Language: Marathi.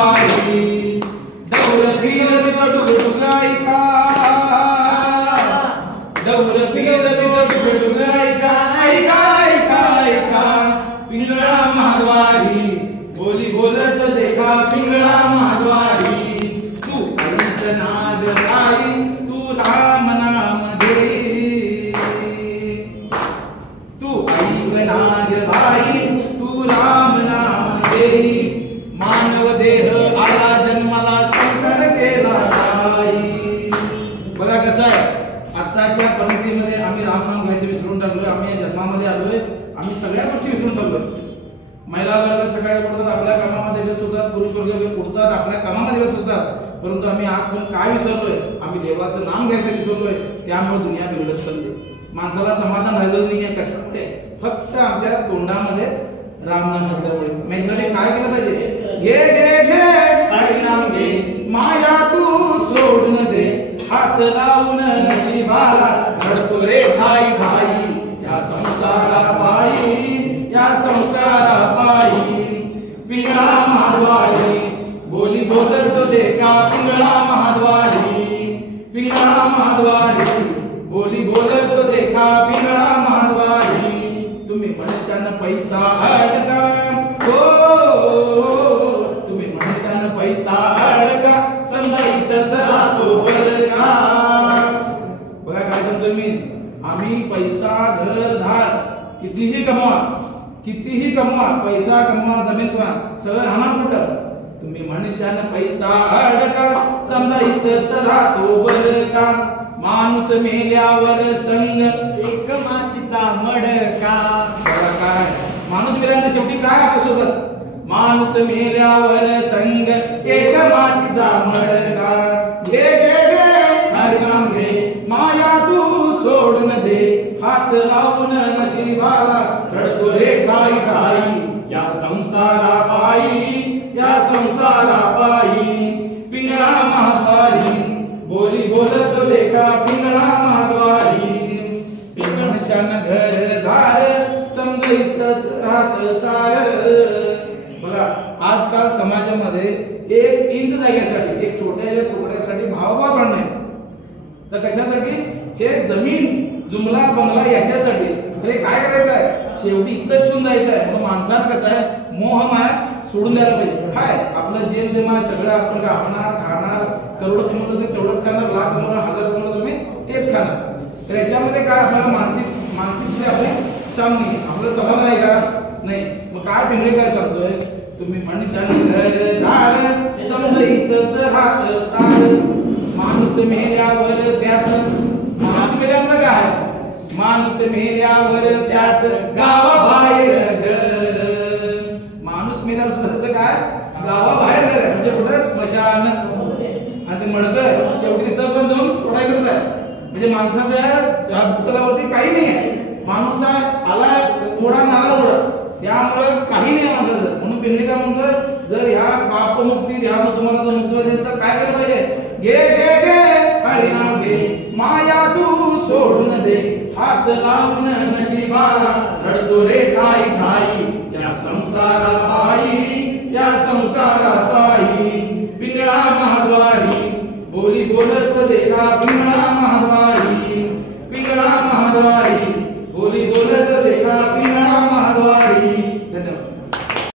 महाद्वारी दौर फिरत डुगडुगायका दौर फिरत डुगडुगायका ऐका ऐका ऐका पिंगळा महाद्वारी बोली बोलत देखा पिंगळा महाद्वारी तू पंचनाद गाई तू राम नाम घे तू ऐकनाद गाई तू राम नाम घे मानव देह आला जन्माला संसार केला नाही। बघा कसं आहे आताच्या पंक्तीमध्ये आम्ही राम नाम घ्यायचे विसरून टाकलोय। आम्ही या जन्मामध्ये आलोय आम्ही सगळ्या गोष्टी विसरून टाकलोय। महिला वर्ग सकाळी उठतात आपल्या कामामध्ये व्यस्त होतात, पुरुष वर्ग उठतात आपल्या कामामध्ये व्यस्त होतात, परंतु आम्ही आज पण काय विसरलोय आम्ही देवाचं नाम घ्यायचं विसरलोय। त्यामुळे दुनिया बिघडत चालली। माणसाला समाधान राहिलेलं नाहीये कशामुळे फक्त आमच्या तोंडामध्ये राम नाम म्हटल्यामुळे। म्हणजे काय केलं पाहिजे घे घे घे हरिनाम घे माया तू सोडून दे हात लावून नशिबाला घडतो रे ठाई ठाई या संसारा पायी या संसारा पायी पिंगळा महाद्वारी बोली बोलत देखा पिंगळा महाद्वारी पिंगळा महाद्वारी बोली बोलत देखा पिंगळा महाद्वारी तुम्ही मनुष्यानं पैसा अडका तुम्ही मनुष्यानं पैसा अडका समजा इथंच राहतो बरं का। बघा काय सांगतो मी आम्ही पैसा घर धार कितीही कमवा पैसा कमवा जमीन कमवा सगळं राहणार कुठं तुम्ही मनुष्यानं पैसा अडका समजा इथंच राहतो बरं का। माणूस मेल्यावर संग एक मातीचा मडका। बघा काय माणूस मेल्यानंतर शेवटी काय आपल्यासोबत माणूस मेल्यावर संग एक मातीचा मडका घे घे घे हरिनाम घे माया तू सोडून दे हात लावून नशिबाला रडतो रे ठाई ठाई या संसारा पायी पिंगळा महाद्वारी बोली बोलत देखा पिंगळा महाद्वारी पिंगळशान घर दार समजतच राहत सार। बघा आजकाल समाजामध्ये एक इंच जागेसाठी एक छोट्या तुकड्यासाठी भावभाव काढणे तर कशासाठी हे जमीन जुमला बंगला याच्यासाठी अरे काय करायचं आहे शेवटी इथंच ठेवून जायचं आहे। म्हणून माणसाला कसं आहे मोह माया सोडून द्यायला पाहिजे। काय आपलं जेम जेमा सगळं आपण खाणार करोड कमवलं तर तेवढंच खाणार लाख कमवलं हजार कमवलं तुम्ही तेच खाणार। तर याच्यामध्ये काय आपल्याला मानसिक आपली चांगली आपलं समाधान आहे का नाही। मग काय पिंगळे काय सांगतोय तुम्ही मनुष्याने घर दार समजा इथंच राहत सार माणूस मेल्यावर त्याच माणूस मेल्यावर काय माणूस मेल्यावर त्याच गावाबाहेर घर माणूस मेल्यावर सुद्धा काय गावाबाहेर घर म्हणजे कुठे स्मशान आणि ते मडकं शेवटी तिथं पण जाऊन तोडायचंच आहे। म्हणजे माणसाच्या भूतलावरती काही नाही आहे माणूस आला थोडा नाला थोडा त्यामुळे काही नाही माणसाचं। म्हणून पिंगळी काय म्हणतो जर ह्या पापमुक्ती ह्या तुम्हाला जर मुक्त असेल तर काय केलं पाहिजे घे घे घे हरिनाम घे माया तू सोडून दे हात लावून नशिबाला रडतो रे ठाई ठाई या संसारा पायी पिंगळा महाद्वारी बोली बोलत देखा पिंगळा महाद्वारी